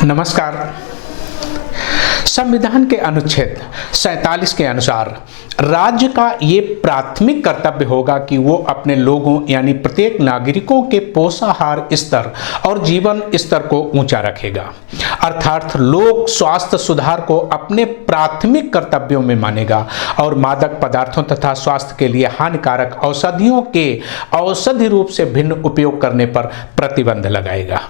नमस्कार। संविधान के अनुच्छेद 47 के अनुसार राज्य का ये प्राथमिक कर्तव्य होगा कि वो अपने लोगों यानी प्रत्येक नागरिकों के पोषाहार स्तर और जीवन स्तर को ऊंचा रखेगा, अर्थात लोक स्वास्थ्य सुधार को अपने प्राथमिक कर्तव्यों में मानेगा और मादक पदार्थों तथा स्वास्थ्य के लिए हानिकारक औषधियों के औषधि रूप से भिन्न उपयोग करने पर प्रतिबंध लगाएगा।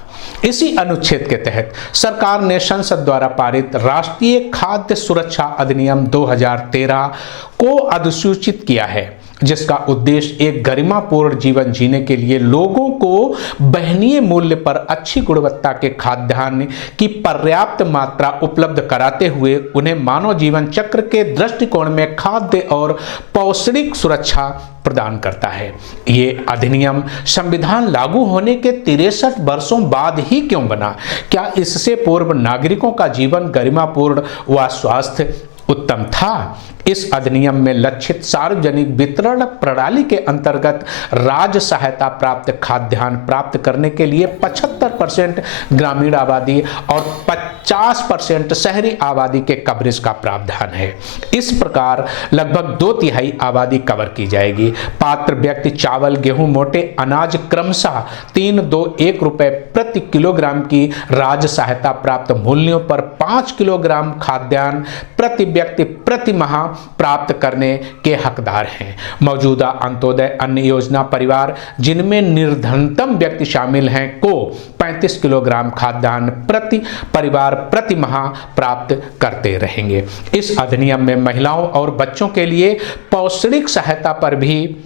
इसी अनुच्छेद के तहत सरकार ने संसद द्वारा पारित राष्ट्रीय खाद्य सुरक्षा अधिनियम 2013 को अधिसूचित किया है, जिसका उद्देश्य एक गरिमापूर्ण जीवन जीने के लिए लोगों को वहनीय मूल्य पर अच्छी गुणवत्ता के खाद्यान्न की पर्याप्त मात्रा उपलब्ध कराते हुए उन्हें मानव जीवन चक्र के दृष्टिकोण में खाद्य और पौष्टिक सुरक्षा प्रदान करता है। ये अधिनियम संविधान लागू होने के 63 वर्षों बाद ही क्यों बना? क्या इससे पूर्व नागरिकों का जीवन गरिमापूर्ण व स्वास्थ्य उत्तम था? इस अधिनियम में लक्षित सार्वजनिक वितरण प्रणाली के अंतर्गत राज्य सहायता प्राप्त खाद्यान्न प्राप्त करने के लिए 75% ग्रामीण आबादी और 50% शहरी आबादी के कवरेज का प्रावधान है। इस प्रकार लगभग 2/3 आबादी कवर की जाएगी। पात्र व्यक्ति चावल, गेहूं, मोटे अनाज क्रमशः 3-2-1 रुपए प्रति किलोग्राम की राज्य सहायता प्राप्त मूल्यों पर 5 किलोग्राम खाद्यान्न प्रति व्यक्ति प्रति माह प्राप्त करने के हकदार हैं। मौजूदा अंत्योदय अन्न योजना परिवार जिनमें निर्धनतम व्यक्ति शामिल हैं को 35 किलोग्राम खाद्यान्न प्रति परिवार प्रति माह प्राप्त करते रहेंगे। इस अधिनियम में महिलाओं और बच्चों के लिए पौष्टिक सहायता पर भी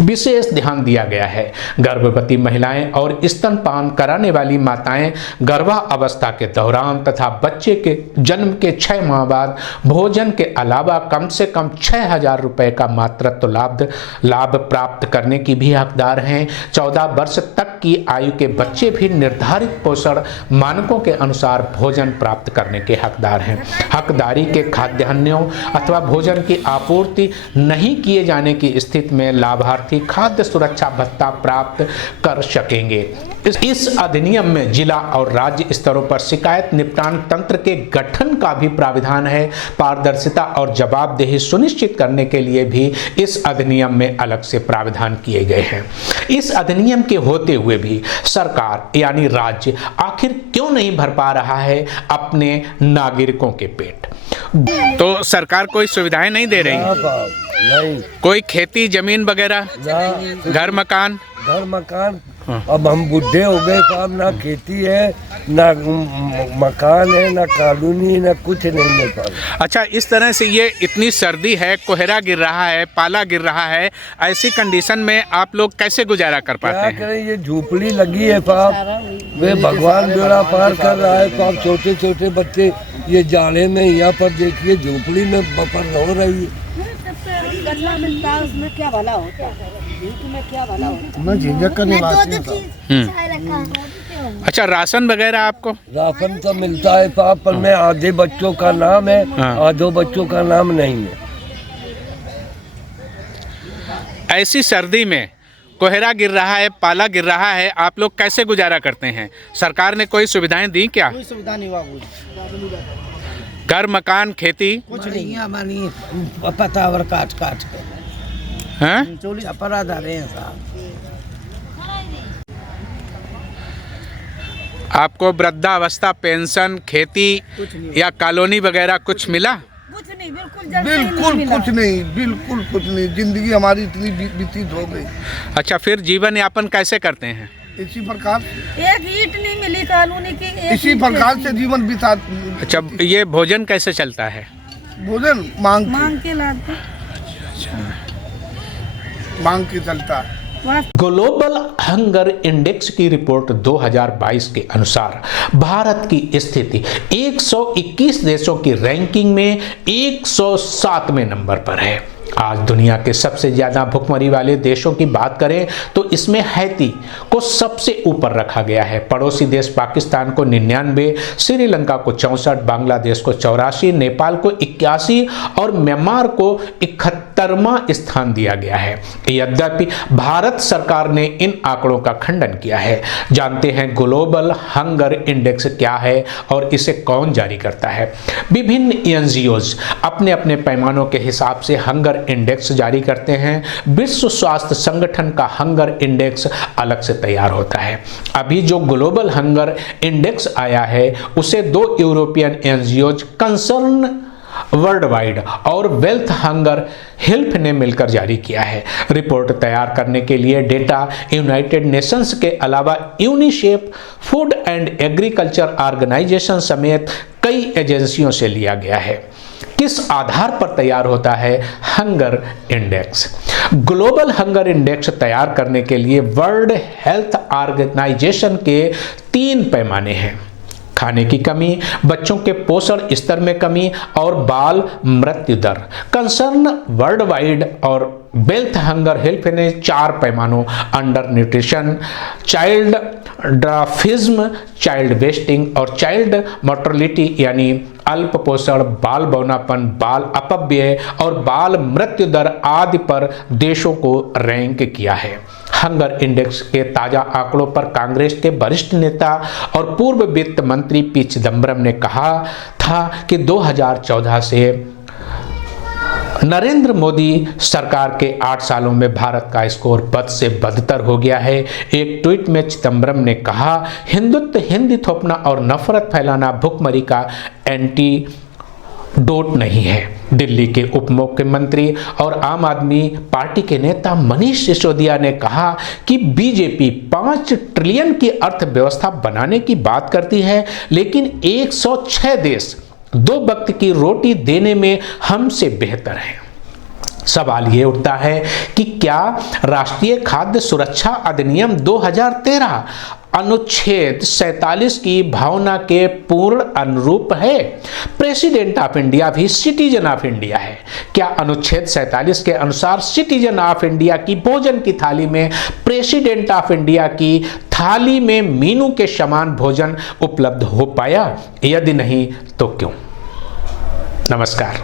विशेष ध्यान दिया गया है। गर्भवती महिलाएं और स्तनपान कराने वाली माताएं गर्भावस्था के दौरान तथा बच्चे के जन्म के 6 माह बाद भोजन के अलावा कम से कम 6,000 रुपए का मातृत्व लाभ प्राप्त करने की भी हकदार हैं। 14 वर्ष तक की आयु के बच्चे भी निर्धारित पोषण मानकों के अनुसार भोजन प्राप्त करने के हकदार हैं। हकदारी के खाद्यान्नों अथवा भोजन की आपूर्ति नहीं किए जाने की स्थिति में लाभार्थी खाद्य सुरक्षा भत्ता प्राप्त कर सकेंगे। इस अधिनियम में जिला और राज्य स्तरों पर शिकायत निपटान तंत्र के गठन का भी प्राविधान है। पारदर्शिता और जवाबदेही सुनिश्चित करने के लिए भी इस अधिनियम में अलग से प्राविधान किए गए हैं। इस अधिनियम के होते हुए भी सरकार यानी राज्य आखिर क्यों नहीं भर पा रहा है अपने नागरिकों के पेट? तो सरकार कोई सुविधाएं नहीं दे रही? नहीं। कोई खेती जमीन वगैरह, घर मकान? अब हम बुढ़े हो गए साहब, ना खेती है ना मकान है ना कॉलोनी ना कुछ नहीं है साहब। अच्छा, इस तरह से ये इतनी सर्दी है, कोहरा गिर रहा है, पाला गिर रहा है, ऐसी कंडीशन में आप लोग कैसे गुजारा कर पाते हैं? क्या करें, ये झोपड़ी लगी है साहब, वे भगवान बेड़ा पार कर रहा है साहब। छोटे छोटे बच्चे ये जाड़े में यहाँ पर देखिए झोपड़ी में बफर हो रही है। मिलता है उसमें क्या भला होता है, में क्या भला होता है। मैं झिझक का निवासी हूँ। अच्छा, राशन वगैरह आपको? राशन तो मिलता है साहब, पर मैं आधे बच्चों का नाम है, आधे बच्चों का नाम नहीं है। ऐसी सर्दी में कोहरा गिर रहा है, पाला गिर रहा है, आप लोग कैसे गुजारा करते हैं? सरकार ने कोई सुविधाएं दी क्या? कोई सुविधा नहीं बाबू। घर मकान खेती कुछ नहीं है हमारी, पतावर काट के हैं? छपरा डाले हैं साहब। आपको वृद्धावस्था पेंशन, खेती या कॉलोनी वगैरह कुछ मिला? कुछ नहीं, बिल्कुल कुछ नहीं। जिंदगी हमारी इतनी व्यतीत हो गई। अच्छा, फिर जीवन यापन कैसे करते हैं? इसी प्रकार एक ईंट नहीं मिली कॉलोनी की, इसी प्रकार से जीवन बिता। अच्छा, ये भोजन कैसे चलता है? भोजन मांग के लाते मांग के चलता है। ग्लोबल हंगर इंडेक्स की रिपोर्ट 2022 के अनुसार भारत की स्थिति 121 देशों की रैंकिंग में 107वें नंबर पर है। आज दुनिया के सबसे ज्यादा भुखमरी वाले देशों की बात करें तो इसमें हैती को सबसे ऊपर रखा गया है। पड़ोसी देश पाकिस्तान को 99, श्रीलंका को 64, बांग्लादेश को 84, नेपाल को 81 और म्यांमार को 71वां स्थान दिया गया है। यद्यपि भारत सरकार ने इन आंकड़ों का खंडन किया है। जानते हैं ग्लोबल हंगर इंडेक्स क्या है और इसे कौन जारी करता है। विभिन्न एनजीओज अपने अपने पैमानों के हिसाब से हंगर इंडेक्स जारी करते हैं। विश्व स्वास्थ्य संगठन का हंगर इंडेक्स अलग से तैयार होता है। अभी जो ग्लोबल हंगर इंडेक्स आया है उसे 2 यूरोपियन एनजीओज कंसर्न वर्ल्ड वाइड और वेल्थ हंगर हेल्प ने मिलकर जारी किया है। रिपोर्ट तैयार करने के लिए डेटा यूनाइटेड नेशंस के अलावा UNICEF, food and agriculture organization समेत कई एजेंसियों से लिया गया है। किस आधार पर तैयार होता है hunger index? Global hunger index तैयार करने के लिए वर्ल्ड हेल्थ ऑर्गेनाइजेशन के 3 पैमाने हैं। खाने की कमी, बच्चों के पोषण स्तर में कमी और बाल मृत्यु दर। कंसर्न वर्ल्ड वाइड और वेल्थ हंगर हेल्प ने 4 पैमानों under nutrition, child dwarfism, child wasting और चाइल्ड मोर्टेलिटी यानी अल्प पोषण, बाल बौनापन, बाल अपव्यय और बाल मृत्यु दर आदि पर देशों को रैंक किया है। हंगर इंडेक्स के ताजा आंकड़ों पर कांग्रेस के वरिष्ठ नेता और पूर्व वित्त मंत्री पी चिदम्बरम ने कहा था कि 2014 से नरेंद्र मोदी सरकार के 8 सालों में भारत का स्कोर बद से बदतर हो गया है। एक ट्वीट में चिदम्बरम ने कहा, हिंदुत्व, हिंदी थोपना और नफरत फैलाना भुखमरी का एंटीडोट नहीं है। दिल्ली के उप मुख्यमंत्री और आम आदमी पार्टी के नेता मनीष सिसोदिया ने कहा कि बीजेपी 5 ट्रिलियन की अर्थव्यवस्था बनाने की बात करती है, लेकिन 106 देश 2 वक्त की रोटी देने में हमसे बेहतर है। सवाल ये उठता है कि क्या राष्ट्रीय खाद्य सुरक्षा अधिनियम 2013 अनुच्छेद 47 की भावना के पूर्ण अनुरूप है? प्रेसिडेंट ऑफ इंडिया भी सिटीजन ऑफ इंडिया है। क्या अनुच्छेद 47 के अनुसार सिटीजन ऑफ इंडिया की भोजन की थाली में प्रेसिडेंट ऑफ इंडिया की थाली में मीनू के समान भोजन उपलब्ध हो पाया? यदि नहीं तो क्यों? नमस्कार।